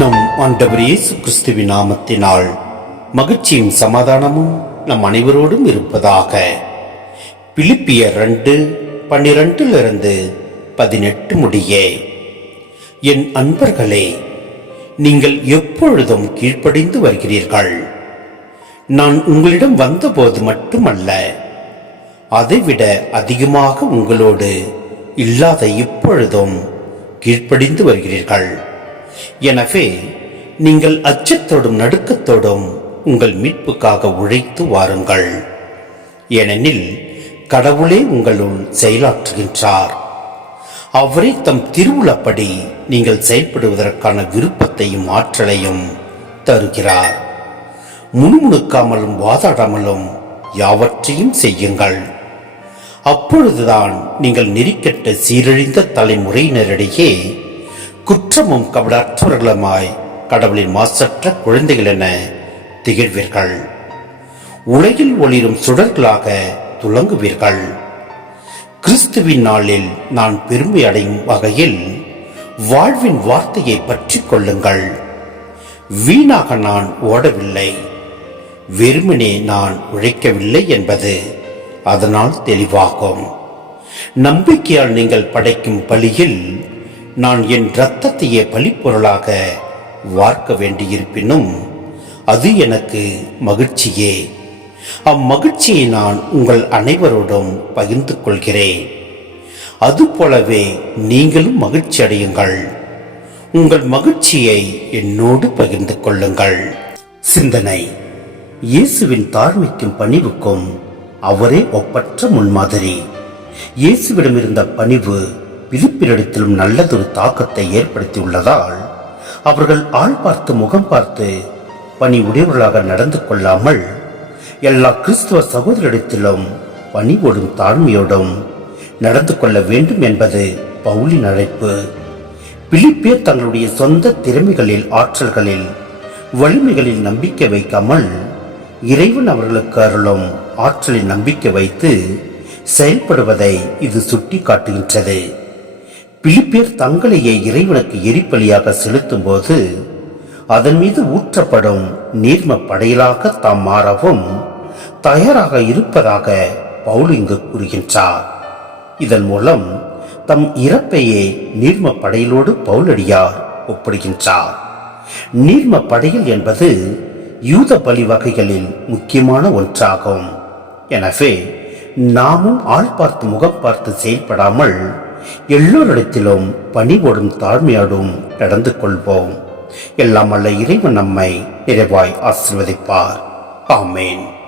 நம் ஆண்டவர் இயேசு கிறிஸ்துவின் நாமத்தினால் மகிழ்ச்சியும் சமாதானமும் நம் அனைவரோடும் இருப்பதாக. பிலிப்பியர் ரெண்டு பன்னிரெண்டிலிருந்து பதினெட்டு முடியே. என் அன்பர்களே நீங்கள் எப்பொழுதும் கீழ்ப்படிந்து வருகிறீர்கள்? நான் உங்களிடம் வந்தபோது மட்டுமல்ல அதைவிட அதிகமாக உங்களோடு இல்லாத இப்பொழுதும் கீழ்ப்படிந்து வருகிறீர்கள். எனவே நீங்கள் அச்சத்தோடும் நடுக்கத்தோடும் உங்கள் மீட்புக்காக உழைத்து வாருங்கள். ஏனெனில் கடவுளே உங்களுள் செயலாற்றுகின்றார். அவரே தம் திருவுளப்படி நீங்கள் செயல்படுவதற்கான விருப்பத்தையும் ஆற்றலையும் தருகிறார். முணுமுணுக்காமலும் வாதாடாமலும் யாவற்றையும் செய்யுங்கள். அப்பொழுதுதான் நீங்கள் நெறிக்கட்ட சீரழிந்த தலைமுறையினரிடையே குற்றமும் கபடற்றவர்களுமாய் கடவுளின் மாசற்ற குழந்தைகள் என திகழ்வீர்கள். உலகில் ஒளிரும் சுடர்களாக துலங்குவீர்கள். கிறிஸ்துவின் நாளில் நான் பெருமை அடையும் வகையில் வாழ்வின் வார்த்தையை பற்றி கொள்ளுங்கள். வீணாக நான் ஓடவில்லை. வெறுமனே நான் உழைக்கவில்லை என்பது அதனால் தெளிவாகும். நம்பிக்கையால் நீங்கள் படைக்கும் பலியில் நான் என் இரத்தத்தையே பலிப்பொருளாக வார்க்க வேண்டியிருப்பினும் அது எனக்கு மகிழ்ச்சியே. அம்மகிழ்ச்சியை நான் உங்கள் அனைவரோடும் பகிர்ந்து கொள்கிறேன். அதுபோலவே நீங்களும் மகிழ்ச்சி அடையுங்கள். உங்கள் மகிழ்ச்சியை என்னோடு பகிர்ந்து கொள்ளுங்கள். சிந்தனை. இயேசுவின் தாழ்மைக்கும் பணிவுக்கும் அவரே ஒப்பற்ற முன்மாதிரி. இயேசுவிடம் இருந்த பணிவு பிலிப்பினிடத்திலும் நல்லதொரு தாக்கத்தை ஏற்படுத்தியுள்ளதால் அவர்கள் ஆள் பார்த்து முகம் பார்த்து பணி உடையவர்களாக நடந்து கொள்ளாமல் எல்லா கிறிஸ்துவ சகோதரிடத்திலும் பணிவோடும் தாழ்மையோடும் நடந்து கொள்ள வேண்டும் என்பது பவுலின் அழைப்பு. பிலிப்பியர் தங்களுடைய சொந்த திறமைகளில் ஆற்றல்களில் வலிமைகளில் நம்பிக்கை வைக்காமல் இறைவன் அவர்களுக்கு அருளும் ஆற்றலில் நம்பிக்கை வைத்து செயல்படுவதை இது சுட்டி காட்டுகின்றது பிலிப்பியர் தங்களையே இறைவனுக்கு எரிப்பலியாக செலுத்தும் போது அதன் மீது ஊற்றப்படும் நீர்ம படையலாக தாம் மாறவும் தயாராக இருப்பதாக பவுல் இங்கு கூறுகின்றார். இதன் மூலம் தம் இறப்பையே நீர்ம படையிலோடு பவுலடியார் ஒப்பிடுகின்றார். நீர்ம படையல் என்பது யூத பலி வகைகளில் முக்கியமான ஒன்றாகும். எனவே நாமும் ஆள் பார்த்து முகம் பார்த்து செயல்படாமல் எல்லோரிடத்திலும் பணிவோடும் தாழ்மையோடும் நடந்து கொள்வோம். எல்லாம் அல்ல இறைவன் நம்மை நிறைவாய் ஆசிர்வதிப்பார். ஆமேன்.